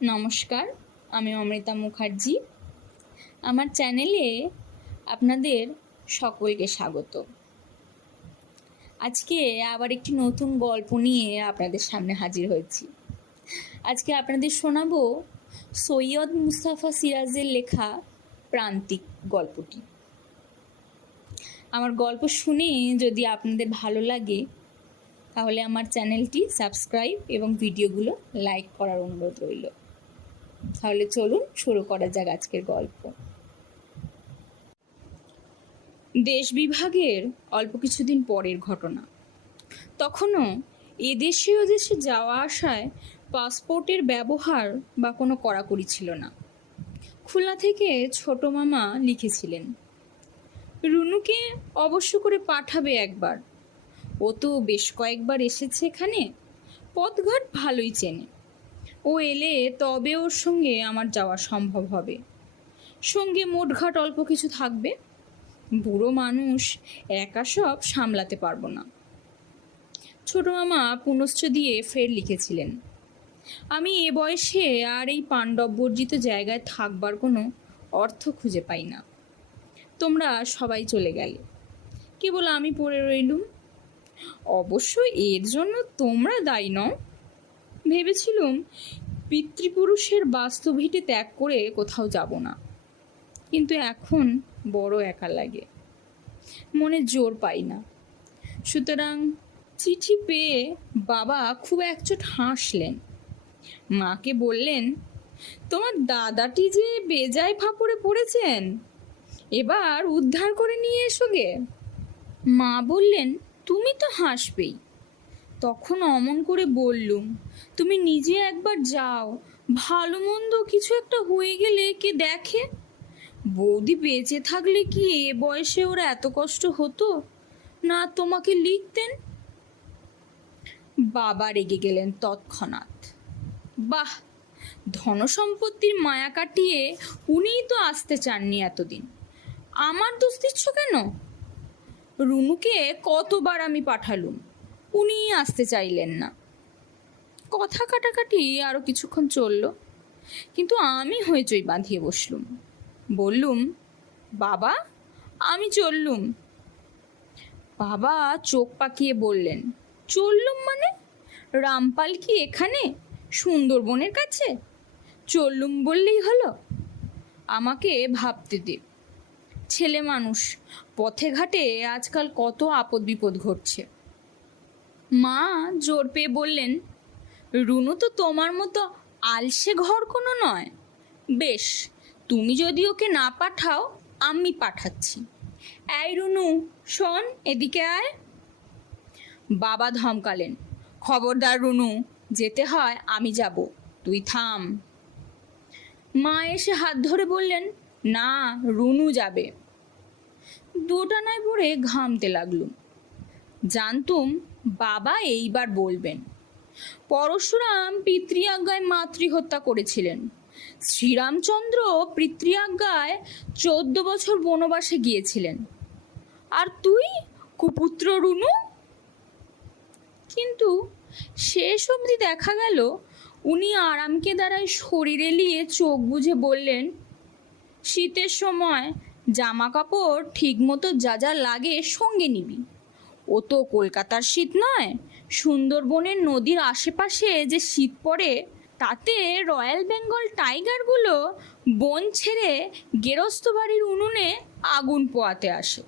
নমস্কার, আমি অমৃতা মুখার্জি। আমার চ্যানেলে আপনাদের সকলকে স্বাগত। আজকে আবার একটি নতুন গল্প নিয়ে আপনাদের সামনে হাজির হয়েছি। আজকে আপনাদের শোনাবো সৈয়দ মুস্তাফা সিরাজের লেখা প্রান্তিক গল্পটি। আমার গল্প শুনে যদি আপনাদের ভালো লাগে তাহলে আমার চ্যানেলটি সাবস্ক্রাইব এবং ভিডিওগুলো লাইক করার অনুরোধ রইল। তাহলে চলুন শুরু করা যাক আজকের গল্প। দেশ বিভাগের অল্প কিছুদিন পরের ঘটনা। তখনও এদেশে ওদেশে যাওয়া আসায় পাসপোর্টের ব্যবহার বা কোনো কড়াকড়ি ছিল না। খুলনা থেকে ছোট মামা লিখেছিলেন, রুনুকে অবশ্য করে পাঠাবে একবার। ও তো বেশ কয়েকবার এসেছে এখানে, পথঘাট ভালোই চেনে। ও এলে তবে ওর সঙ্গে আমার যাওয়া সম্ভব হবে। সঙ্গে মোটঘাট অল্প কিছু থাকবে। বুড়ো মানুষ একা সব সামলাতে পারবো না। ছোট মামা পুনশ্চ দিয়ে ফের লিখেছিলেন, আমি এ বয়সে আর এই পাণ্ডববর্জিত জায়গায় থাকবার কোনো অর্থ খুঁজে পাই না। তোমরা সবাই চলে গেলে, কেবল আমি পড়ে রইলুম। অবশ্য এর জন্য তোমরা দায়ী নও। ভেবেছিলুম পিতৃপুরুষের বাস্তুভিটে ত্যাগ করে কোথাও যাব না, কিন্তু এখন বড় একা লাগে, মনে জোর পাই না। সুতরাং চিঠি পেয়ে বাবা খুব একচোট হাসলেন। মাকে বললেন, তোমার দাদাটি যে বেজায় ফাপড়ে পড়েছেন, এবার উদ্ধার করে নিয়ে এসো গে। মা বললেন, তুমি তো হাসবেই। তখন অমন করে বললুম, তুমি নিজে একবার যাও, ভালো মন্দ কিছু একটা হয়ে গেলে কে দেখে? বৌদি বেঁচে থাকলে কি এ বয়সে ওর এত কষ্ট হতো না? তোমাকে লিখতেন। বাবা রেগে গেলেন তৎক্ষণাৎ। বাহ, ধনসম্পত্তির মায়া কাটিয়ে উনিই তো আসতে চাননি এতদিন, আমার দোষ দিচ্ছ কেন? রুনুকে কতবার আমি পাঠালুম, উনিই আসতে চাইলেন না। কথা কাটাকাটি আরও কিছুক্ষণ চলল, কিন্তু আমি হইচই বাঁধিয়ে বসলুম। বললুম, বাবা আমি চললুম। বাবা চোখ পাকিয়ে বললেন, চললুম মানে? রামপাল কি এখানে, সুন্দরবনের কাছে? চললুম বললেই হলো? আমাকে ভাবতে দে। ছেলে মানুষ, পথে ঘাটে আজকাল কত আপদ বিপদ ঘটছে। মা জোর পেয়ে বললেন, রুনু তো তোমার মতো আলসে ঘর কোনো নয়। বেশ, তুমি যদি ওকে না পাঠাও আমি পাঠাচ্ছি। এই রুনু, শোন, এদিকে আয়। বাবা ধমকালেন, খবরদার রুনু, যেতে হয় আমি যাব, তুই থাম। মা এসে হাত ধরে বললেন, না, রুনু যাবে। দোটানায় পড়ে ঘামতে লাগলুম। জানতুম বাবা এইবার বলবেন। পরশুরাম পিতৃআজ্ঞায় মাতৃহত্যা করেছিলেন। শ্রীরামচন্দ্র পিতৃআজ্ঞায় 14 বছর বনবাসে গিয়েছিলেন। আর তুই কুপুত্র রুনু? কিন্তু শেষ অবধি দেখা গেল উনি আরামকে দ্বারায় শরীর এলিয়ে চোখ বুজে বললেন, শীতের সময় জামা কাপড় ঠিক মতো যা যা লাগে সঙ্গে নিবি। ও তো কলকাতার শীত নয়, সুন্দরবনের নদীর আশেপাশে যে শীত পড়ে, তাতে রয়্যাল বেঙ্গল টাইগারগুলো বন ছেড়ে গেরস্ত বাড়ির উনুনে আগুন পোয়াতে আসে।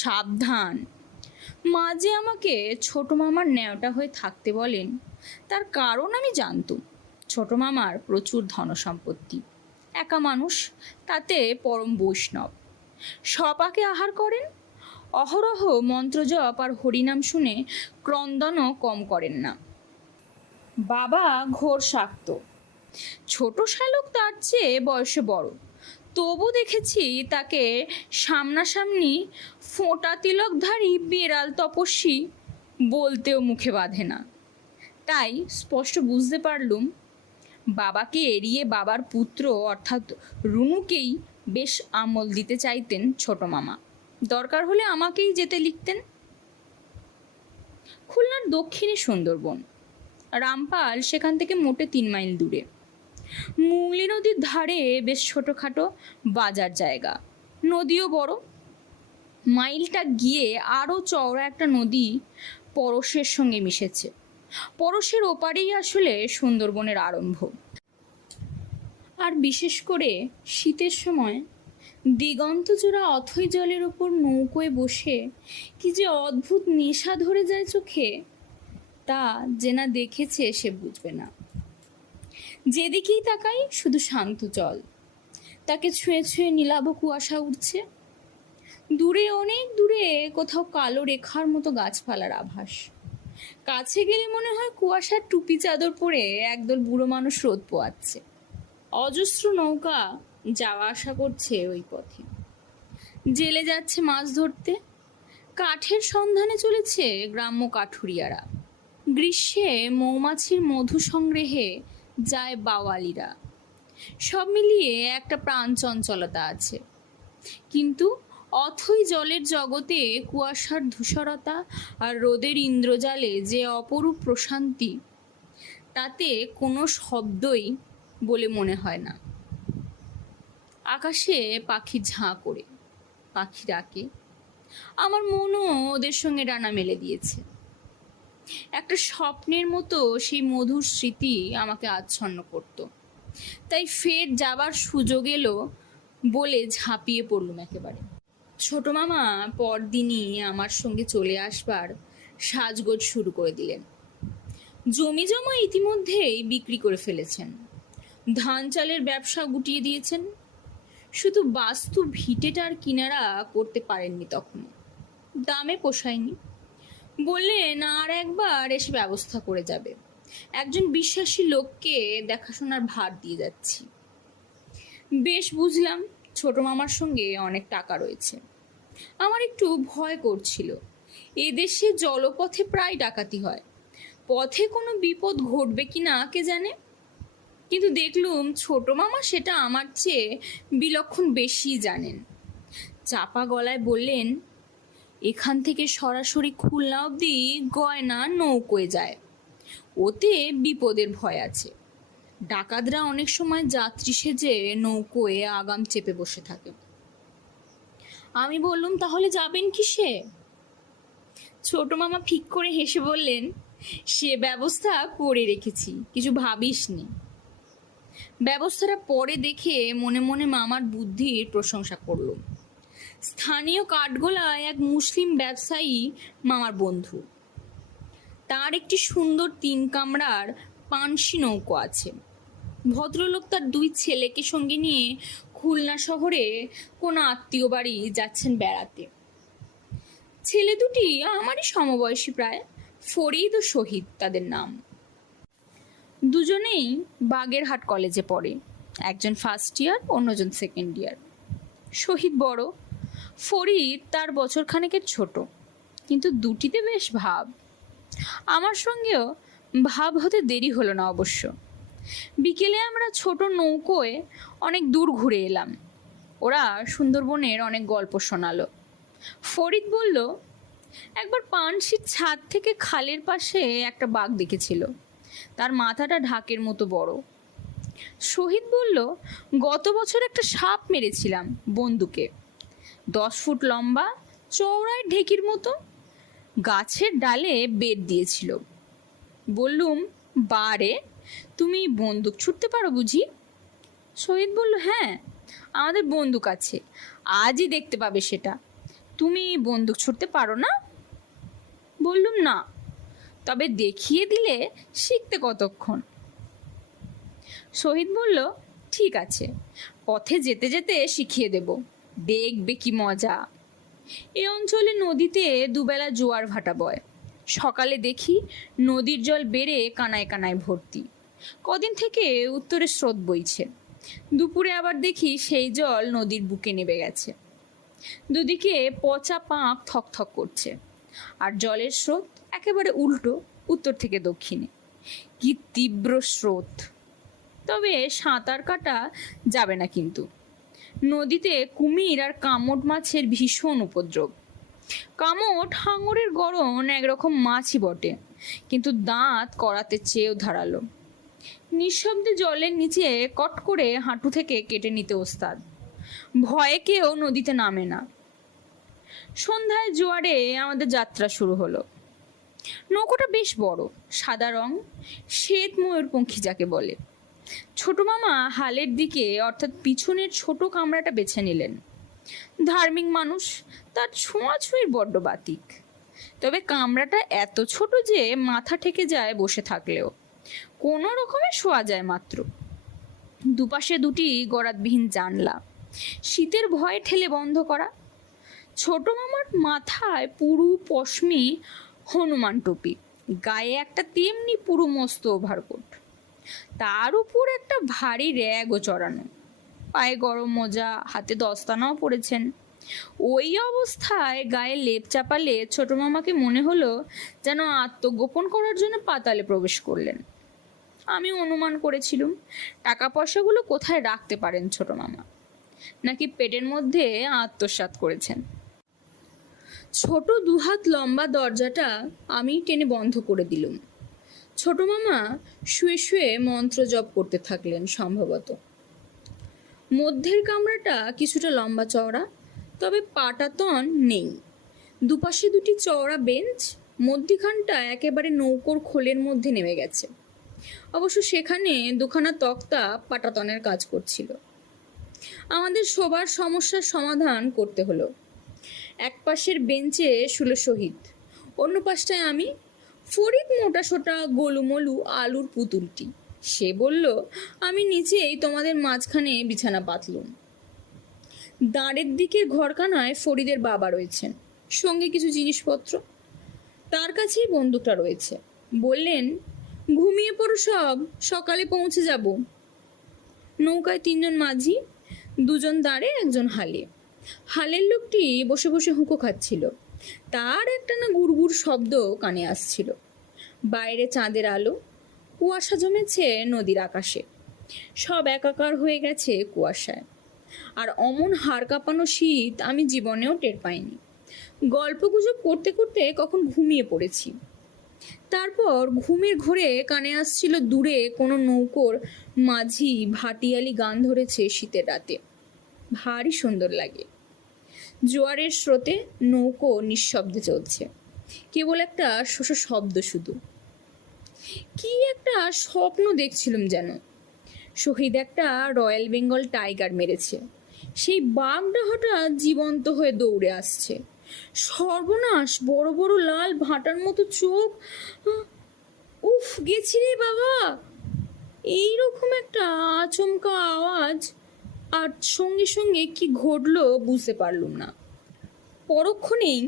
সাবধান। মাঝে আমাকে ছোট মামার ন্যাওটা হয়ে থাকতে বলেন, তার কারণ আমি জানতুম। ছোট মামার প্রচুর ধনসম্পত্তি, একা মানুষ, তাতে পরম বৈষ্ণব। সপাকে আহার করেন, অহরহ মন্ত্রজপ আর হরিনাম শুনে ক্রন্দনও কম করেন না। বাবা ঘোর শাক্ত। ছোট শালক তার চেয়ে বয়সে বড়, তবু দেখেছি তাকে সামনাসামনি ফোঁটা তিলকধারী বেড়াল তপস্বী বলতেও মুখে বাঁধে না। তাই স্পষ্ট বুঝতে পারলুম বাবাকে এড়িয়ে বাবার পুত্র অর্থাৎ রুনুকেই বেশ আমল দিতে চাইতেন ছোট মামা। দরকার হলে আমাকেই যেতে লিখতেন। খুলনার দক্ষিণে সুন্দরবন, রামপাল সেখান থেকে মোটে 3 মাইল দূরে। মুংলি নদীর ধারে বেশ ছোটোখাটো বাজার জায়গা, নদীও বড়। মাইলটা গিয়ে আরও চওড়া একটা নদী পরশের সঙ্গে মিশেছে। পরশের ওপারেই আসলে সুন্দরবনের আরম্ভ। আর বিশেষ করে শীতের সময় দিগন্তজোড়া অথই জলের ওপর নৌকোয় বসে কি যে অদ্ভুত নেশা ধরে যায় চোখে, তা যে না দেখেছে সে বুঝবে না। যেদিকেই তাকাই শুধু শান্ত জল, তাকে ছুঁয়ে ছুঁয়ে নীলাভ কুয়াশা উঠছে। দূরে, অনেক দূরে কোথাও কালো রেখার মতো গাছপালার আভাস। কাছে গেলে মনে হয় কুয়াশার টুপি চাদর পরে একদল বুড়ো মানুষ রোদ পোয়াচ্ছে। অজস্র নৌকা যাওয়া আসা করছে ওই পথে। জেলে যাচ্ছে মাছ ধরতে, কাঠের সন্ধানে চলেছে গ্রাম্য কাঠুরিয়ারা। গ্রীষ্মে মৌমাছির মধু সংগ্রহে যায় বাওয়ালিরা। সব মিলিয়ে একটা প্রাণ চঞ্চলতা আছে। কিন্তু অথই জলের জগতে কুয়াশার ধূসরতা আর রোদের ইন্দ্রজালে যে অপরূপ প্রশান্তি, তাতে কোনো শব্দই বলে মনে হয় না। আকাশে পাখি ঝাঁ করে, পাখি ডাকে। আমার মনও ওদের সঙ্গে ডানা মেলে দিয়েছে। একটা স্বপ্নের মতো সেই মধুর স্মৃতি আমাকে আচ্ছন্ন করত। তাই ফের যাবার সুযোগ এলো বলে ঝাঁপিয়ে পড়লুম একেবারে। ছোট মামা পরদিনই আমার সঙ্গে চলে আসবার সাজগোজ শুরু করে দিলেন। জমি জমা ইতিমধ্যেই বিক্রি করে ফেলেছেন, ধান চালের ব্যবসা গুটিয়ে দিয়েছেন। শুধু বাস্তু ভিটেটার কিনারা করতে পারেননি তখনও, দামে পোষায়নি। বললেন আর একবার এসে ব্যবস্থা করে যাবে। একজন বিশ্বাসী লোককে দেখাশোনার ভার দিয়ে যাচ্ছি। বেশ বুঝলাম, ছোট মামার সঙ্গে অনেক টাকা রয়েছে। আমার একটু ভয় করছিল। এদেশে জলপথে প্রায় ডাকাতি হয়, পথে কোনো বিপদ ঘটবে কি না কে জানে। কিন্তু দেখলুম ছোট মামা সেটা আমার চেয়ে বিলক্ষণ বেশি জানেন। চাপা গলায় বললেন, এখান থেকে সরাসরি খুলনা অবধি গয়না নৌকোয় যায়, ওতে বিপদের ভয় আছে। ডাকাতরা অনেক সময় যাত্রী সেজে নৌকোয় আগাম চেপে বসে থাকে। আমি বললুম, তাহলে যাবেন কিসে? ছোট মামা ফিক করে হেসে বললেন, সে ব্যবস্থা করে রেখেছি, কিছু ভাবিস নি। ব্যবস্থাটা পরে দেখে মনে মনে মামার বুদ্ধির প্রশংসা করলুম। স্থানীয় কাঠগোলায় এক মুসলিম ব্যবসায়ী মামার বন্ধু। তার একটি সুন্দর 3 কামরার পানসি নৌকো আছে। ভদ্রলোক তার 2 ছেলেকে সঙ্গে নিয়ে খুলনা শহরে কোনো আত্মীয় বাড়ি যাচ্ছেন বেড়াতে। ছেলে দুটি আমারই সমবয়সী প্রায়, ফরিদ ও শহীদ তাদের নাম। দুজনেই বাগেরহাট কলেজে পড়ে, একজন ফার্স্ট ইয়ার, অন্যজন সেকেন্ড ইয়ার। শহীদ বড়, ফরিদ তার বছরখানেকের ছোট, কিন্তু দুটিতে বেশ ভাব। আমার সঙ্গেও ভাব হতে দেরি হলো না অবশ্য। বিকেলে আমরা ছোট নৌকোয় অনেক দূর ঘুরে এলাম। ওরা সুন্দরবনের অনেক গল্প শোনালো। ফরিদ বলল, একবার পানশির ছাদ থেকে খালের পাশে একটা বাঘ দেখেছিল, তার মাথাটা ঢাকের মতো বড়। শহীদ বলল, গত বছর একটা সাপ মেরেছিলাম বন্দুকে, 10 ফুট লম্বা, চওড়ায় ঢেকির মতো, গাছের ডালে বেদ দিয়েছিল। বললুম, বারে, তুমি বন্দুক ছুটতে পারো বুঝি? শহীদ বলল, হ্যাঁ, আমাদের বন্দুক আছে, আজই দেখতে পাবে সেটা। তুমি বন্দুক ছুটতে পারো না? বললুম, না, তবে দেখিয়ে দিলে শিখতে কতক্ষণ। শহীদ বলল, ঠিক আছে, পথে যেতে যেতে শিখিয়ে দেব, দেখবে কি মজা। এ অঞ্চলে নদীতে দুবেলা জোয়ার ভাটা বয়। সকালে দেখি নদীর জল বেড়ে কানায় কানায় ভর্তি, কদিন থেকে উত্তরে স্রোত বইছে। দুপুরে আবার দেখি সেই জল নদীর বুকে নেমে গেছে। দুদিকে পচা পাঁক থকথক করছে, আর জলের স্রোত একেবারে উল্টো, উত্তর থেকে দক্ষিণে। কি তীব্র স্রোত! তবে সাঁতার কাটা যাবে না কিন্তু। নদীতে কুমির আর কামট মাছের ভীষণ উপদ্রব। কামট হাঙরের গড়ন একরকম মাছই বটে, কিন্তু দাঁত করাতে চেয়েও ধারালো। নিঃশব্দে জলের নিচে কট করে হাঁটু থেকে কেটে নিতে ওস্তাদ। ভয়ে কেউ নদীতে নামে না। সন্ধ্যায় জোয়ারে আমাদের যাত্রা শুরু হলো। নৌকোটা বেশ বড়, সাদা রং, শ্বেত ময়ূরপঙ্খী যাকে বলে। ছোট মামা হালের দিকে অর্থাৎ পিছনের ছোট কামরাটা বেছে নিলেন। ধার্মিক মানুষ, তার ছোঁয়াছুঁয়ির বড্ড বাতিক। তবে কামরাটা এত ছোট যে মাথা ঠেকে যায় বসে থাকলেও, কোনো রকমে শোয়া যায় মাত্র। দুপাশে দুটি গরাদবিহীন জানলা, শীতের ভয়ে ঠেলে বন্ধ করা। ছোট মামার মাথায় পুরু পশমি হনুমান টুপি, গায়ে একটা তেমনি পুরু মস্ত ওভারকোট, তার উপর একটা ভারী র্যাগও চড়ানো, পায়ে গরম মোজা, হাতে দস্তানাও পড়েছেন। ওই অবস্থায় গায়ে লেপ চাপালে ছোট মামাকে মনে হলো যেন আত্মগোপন করার জন্য পাতালে প্রবেশ করলেন। আমি অনুমান করেছিলুম টাকা পয়সাগুলো কোথায় রাখতে পারেন ছোট মামা, নাকি পেটের মধ্যে আত্মসাৎ করেছেন। ছোট দুহাত লম্বা দরজাটা আমি টেনে বন্ধ করে দিলুম। ছোট মামা শুয়ে শুয়ে মন্ত্র জপ করতে থাকলেন সম্ভবত। মধ্যের কামরাটা কিছুটা লম্বা চওড়া, তবে পাটাতন নেই। দুপাশে দুটি চওড়া বেঞ্চ, মধ্যিখানটা একেবারে নৌকোর খোলের মধ্যে নেমে গেছে। অবশ্য সেখানে দুখানা তক্তা পাটাতনের কাজ করছিল। আমাদের সবার সমস্যার সমাধান করতে হলো। এক পাশের বেঞ্চে শুলো শহীদ, অন্য পাশটায় আমি। ফরিদ মোটা সোটা গোলুমলু আলুর পুতুলটি। সে বলল, আমি নিচেই তোমাদের মাঝখানে বিছানা পাতলুম। দাঁড়ের দিকের ঘরখানায় ফরিদের বাবা রয়েছেন, সঙ্গে কিছু জিনিসপত্র। তার কাছেই বন্দুকটা রয়েছে। বললেন, ঘুমিয়ে পড়ো সব, সকালে পৌঁছে যাব। নৌকায় 3 জন মাঝি, 2 জন দাঁড়ে, 1 জন হালে। হালের লোকটি বসে বসে হুঁকো খাচ্ছিল। তার একটানা গুড়গুড় শব্দ কানে আসছিল। বাইরে চাঁদের আলো, কুয়াশা জমেছে নদীর আকাশে। সব একাকার হয়ে গেছে কুয়াশায়। আর অমন হাড় কাঁপানো শীত আমি জীবনেও টের পাইনি। গল্পগুজব করতে করতে কখন ঘুমিয়ে পড়েছি। তারপর ঘুমের ঘোরে কানে আসছিল দূরে কোনো নৌকোর মাঝি ভাটিয়ালি গান ধরেছে শীতের রাতে। ভারী সুন্দর লাগে। জোয়ারের স্রোতে নৌকো নিঃশব্দে চলছে, কেবল একটা শোষ শব্দ শুধু। কি একটা স্বপ্ন দেখছিলাম যেন। শহীদ একটা রয়্যাল বেঙ্গল টাইগার মেরেছে, সেই বাঘটা হঠাৎ জীবন্ত হয়ে দৌড়ে আসছে। সর্বনাশ, বড় বড় লাল ভাঁটার মতো চোখ। উফ, গেছি রে বাবা। এইরকম একটা আচমকা আওয়াজ, আর সঙ্গে সঙ্গে কি ঘটলো বুঝতে পারলুম না। পরক্ষণেই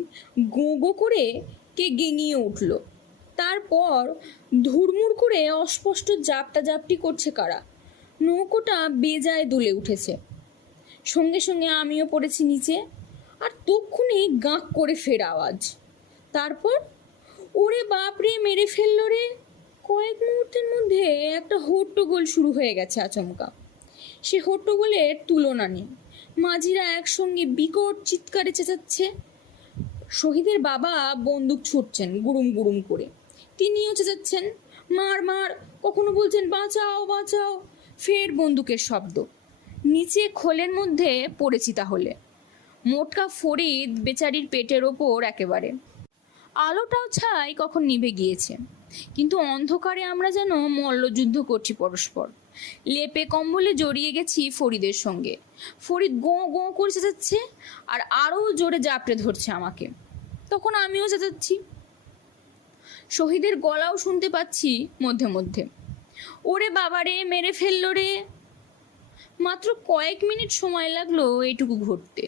গো গো করে কে গেঙিয়ে উঠল। তারপর ধুরমুর করে অস্পষ্ট জাপটা জাপটি করছে কারা। নৌকোটা বেজায় দুলে উঠেছে। সঙ্গে সঙ্গে আমিও পড়েছি নিচে। আর তক্ষুনি গাঁক করে ফের আওয়াজ। তারপর, ওরে বাপরে, মেরে ফেললো রে। কয়েক মুহূর্তের মধ্যে একটা হট্টগোল শুরু হয়ে গেছে আচমকা। সে হট্টগোলের তুলনা নেই। মাঝিরা একসঙ্গে বিকট চিৎকারে চেঁচাচ্ছে। শহীদের বাবা বন্দুক ছুটছেন গুড়ুম গুড়ুম করে। তিনিও চেঁচাচ্ছেন, মার মার। কখনো বলছেন, বাঁচাও বাঁচাও। ফের বন্দুকের শব্দ। নিচে খোলের মধ্যে পড়েছি তাহলে। মোটকা ফরিদ বেচারির পেটের ওপর একেবারে। আলোটাও ছাই কখন নিভে গিয়েছে, কিন্তু অন্ধকারে আমরা যেন মল্লযুদ্ধ করছি পরস্পর। লেপে কম্বলে জড়িয়ে গেছি ফরিদের সঙ্গে। ফরিদ গোঁ গোঁ করে চেঁচাচ্ছে, আর আরও জোরে জাপটে ধরছে আমাকে। তখন আমিও চেঁচাচ্ছি। শহীদের গলাও শুনতে পাচ্ছি মধ্যে মধ্যে, ওরে বাবারে, মেরে ফেললো রে। মাত্র কয়েক মিনিট সময় লাগলো এইটুকু ঘটতে।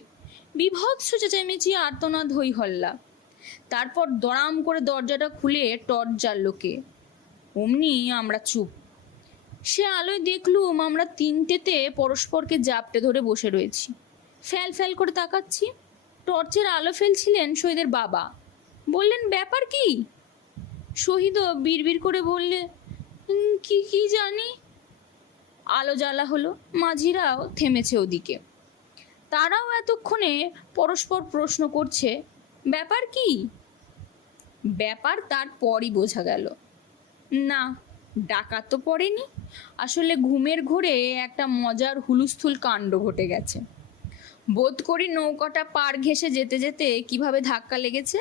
বিভৎস চেঁচামেচি, আর্তনাদ, হই হল্লা। তারপর দড়াম করে দরজাটা খুলে টর্চ জ্বাললো কে। অমনি আমরা চুপ। সে আলোয় দেখলুম আমরা তিনটেতে পরস্পরকে জাপটে ধরে বসে রয়েছি। ফ্যাল ফ্যাল করে তাকাচ্ছি। টর্চের আলো ফেলছিলেন শহীদের বাবা। বললেন, ব্যাপার কি? শহীদও বিড়বিড় করে বললে, কি কি জানি। আলো জ্বালা হলো। মাঝিরাও থেমেছে ওদিকে। তারাও এতক্ষণে পরস্পর প্রশ্ন করছে, ব্যাপার কি? ব্যাপার তারপরই বোঝা গেল। না, ডাকাত তো পড়েনি, আসলে ঘুমের ঘোরে একটা মজার হুলুস্থুল কাণ্ড ঘটে গেছে। বোধ করি নৌকাটা পাড় ঘেঁষে যেতে যেতে কিভাবে ধাক্কা লেগেছে,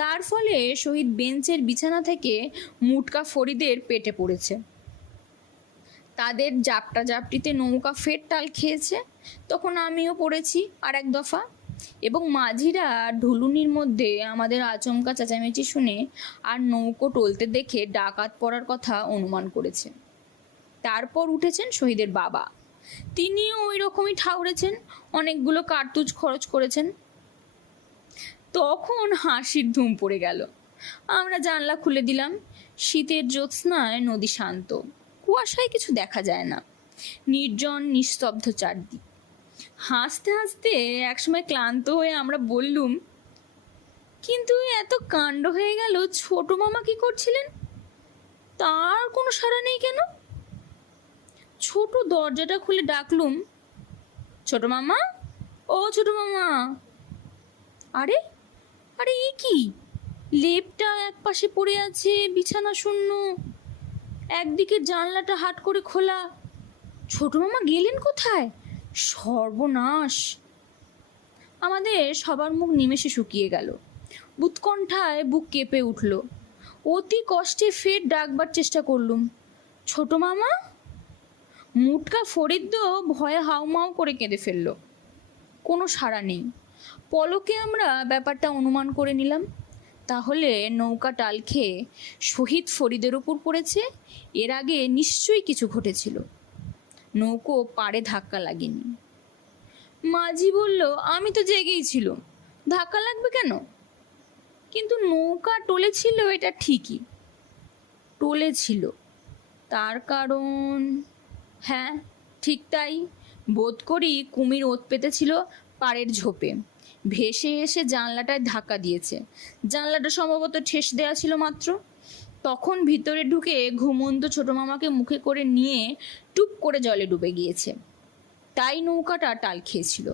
তার ফলে শহীদ বেঞ্চের বিছানা থেকে মুটকা ফরিদের পেটে পড়েছে। তাদের জাপটা জাপটিতে নৌকা ফের টাল খেয়েছে। তখন আমিও পড়েছি আর এক দফা, এবং মাঝিরা ঢুলুনির মধ্যে আমাদের আচমকা চেঁচামেচি শুনে আর নৌকো টলতে দেখে ডাকাত পড়ার কথা অনুমান করেছে। তারপর উঠেছেন শহীদের বাবা, তিনিও ওই রকমই ঠাউরেছেন, অনেকগুলো কার্তুজ খরচ করেছেন। তখন হাসির ধুম পড়ে গেল। আমরা জানলা খুলে দিলাম। শীতের জ্যোৎস্নায় নদী শান্ত, কুয়াশায় কিছু দেখা যায় না, নির্জন নিস্তব্ধ চারদিক। হাসতে হাসতে একসময় ক্লান্ত হয়ে আমরা বললুম, কিন্তু এত কাণ্ড হয়ে গেল, ছোট মামা কি করছিলেন? তার কোনো সাড়া নেই কেন? ছোট দরজাটা খুলে ডাকলুম, ছোট মামা, ও ছোট মামা। আরে আরে এ কি? লেপটা এক পাশে পড়ে আছে, বিছানা শূন্য, একদিকে জানলাটা হাট করে খোলা। ছোট মামা গেলেন কোথায়? সর্বনাশ! আমাদের সবার মুখ নিমেষে শুকিয়ে গেল, উৎকণ্ঠায় বুক কেঁপে উঠল। অতি কষ্টে ফের ডাকবার চেষ্টা করলুম, ছোট মামা। মুটকা ফরিদ ভয়ে হাউমাউ করে কেঁদে ফেলল। কোনো সাড়া নেই। পলকে আমরা ব্যাপারটা অনুমান করে নিলাম, তাহলে নৌকা টাল খেয়ে শহীদ ফরিদের উপর পড়েছে। এর আগে নিশ্চয়ই কিছু ঘটেছিল, নৌকো পাড়ে ধাক্কা লাগেনি। মাঝি বলল, আমি তো জেগেই ছিল, ধাক্কা লাগবে কেন? কিন্তু নৌকা টলেছিল, এটা ঠিকই টলেছিল। তার কারণ, হ্যাঁ ঠিক তাই, বোধ করি কুমির ওত পেতেছিল পাড়ের ঝোপে, ভেসে এসে জানলাটায় ধাক্কা দিয়েছে। জানলাটা সম্ভবত ঠেস দেওয়া ছিল মাত্র। তখন ভিতরে ঢুকে ঘুমন্ত ছোট মামাকে মুখে করে নিয়ে টুপ করে জলে ডুবে গিয়েছে। তাই নৌকাটা টাল খেয়েছিল।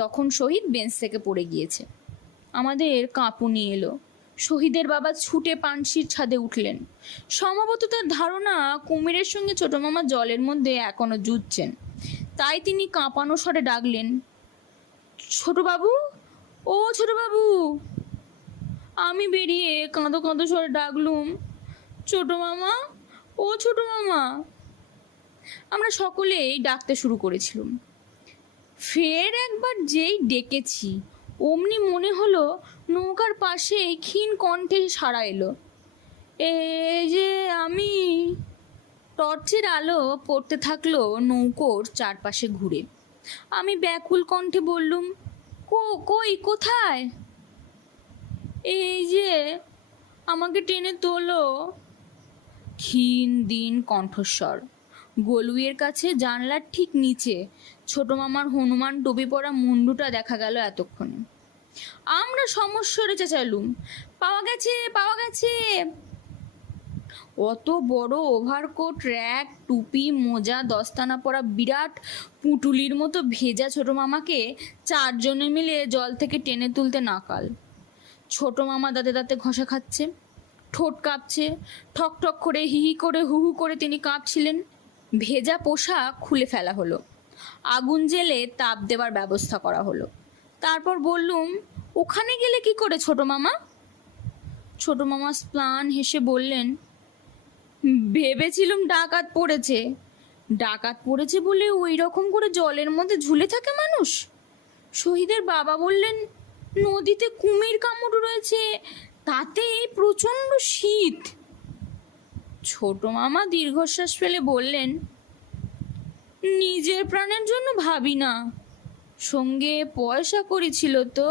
তখন শহীদ বেঞ্চ থেকে পড়ে গিয়েছে। আমাদের কাঁপুনি এলো। শহীদের বাবা ছুটে পানশির ছাদে উঠলেন। সম্ভবত তার ধারণা কুমিরের সঙ্গে ছোট মামা জলের মধ্যে এখনো জুঝছেন। তাই তিনি কাঁপানো স্বরে ডাকলেন, ছোটবাবু, ও ছোটবাবু। আমি বেরিয়ে কাঁদো কাঁদো স্বরে ডাকলুম, ছোট মামা, ও ছোট মামা। আমরা সকলেই ডাকতে শুরু করেছিলাম। ফের একবার যেই ডেকেছি, অমনি মনে হলো নৌকার পাশে ক্ষীণ কণ্ঠে সাড়া এলো, এই যে আমি। টর্চের আলো পড়তে থাকলো নৌকোর চারপাশে ঘুরে। আমি ব্যাকুল কণ্ঠে বললুম, কই কোথায়? এই যে, আমাকে টেনে তোলো। ক্ষীণ দিন কণ্ঠস্বর। গলুইয়ের কাছে জানলার ঠিক নিচে ছোট মামার হনুমান টুপি পরা মুন্ডুটা দেখা গেল এতক্ষণে। আমরা সমস্বরে চেঁচালুম, পাওয়া গেছে, পাওয়া গেছে। অত বড় ওভারকোট, র্যাক, টুপি, মোজা, দস্তানা পরা বিরাট পুঁটুলির মতো ভেজা ছোট মামাকে চারজনে মিলে জল থেকে টেনে তুলতে নাকাল। ছোট মামা দাঁতে দাঁতে ঘষা খাচ্ছে, ঠোঁট কাঁপছে, ঠক ঠক করে, হিহি করে, হু হু করে তিনি কাঁপছিলেন। ভেজা পোশাক খুলে ফেলা হলো, আগুন জেলে তাপ দেওয়ার ব্যবস্থা করা হলো। তারপর বললুম, ওখানে গেলে কি করে ছোট মামা? ছোট মামা স্প্লান হেসে বললেন, ভেবেছিলুম ডাকাত পড়েছে। ডাকাত পড়েছে বলে ওই রকম করে জলের মধ্যে ঝুলে থাকে মানুষ? শহীদের বাবা বললেন, নদীতে কুমির কামড় রয়েছে, তাতে প্রচণ্ড শীত। ছোট মামা দীর্ঘশ্বাস ফেলে বললেন, নিজের প্রাণের জন্য ভাবি না, সঙ্গে পয়সা করি ছিল তো।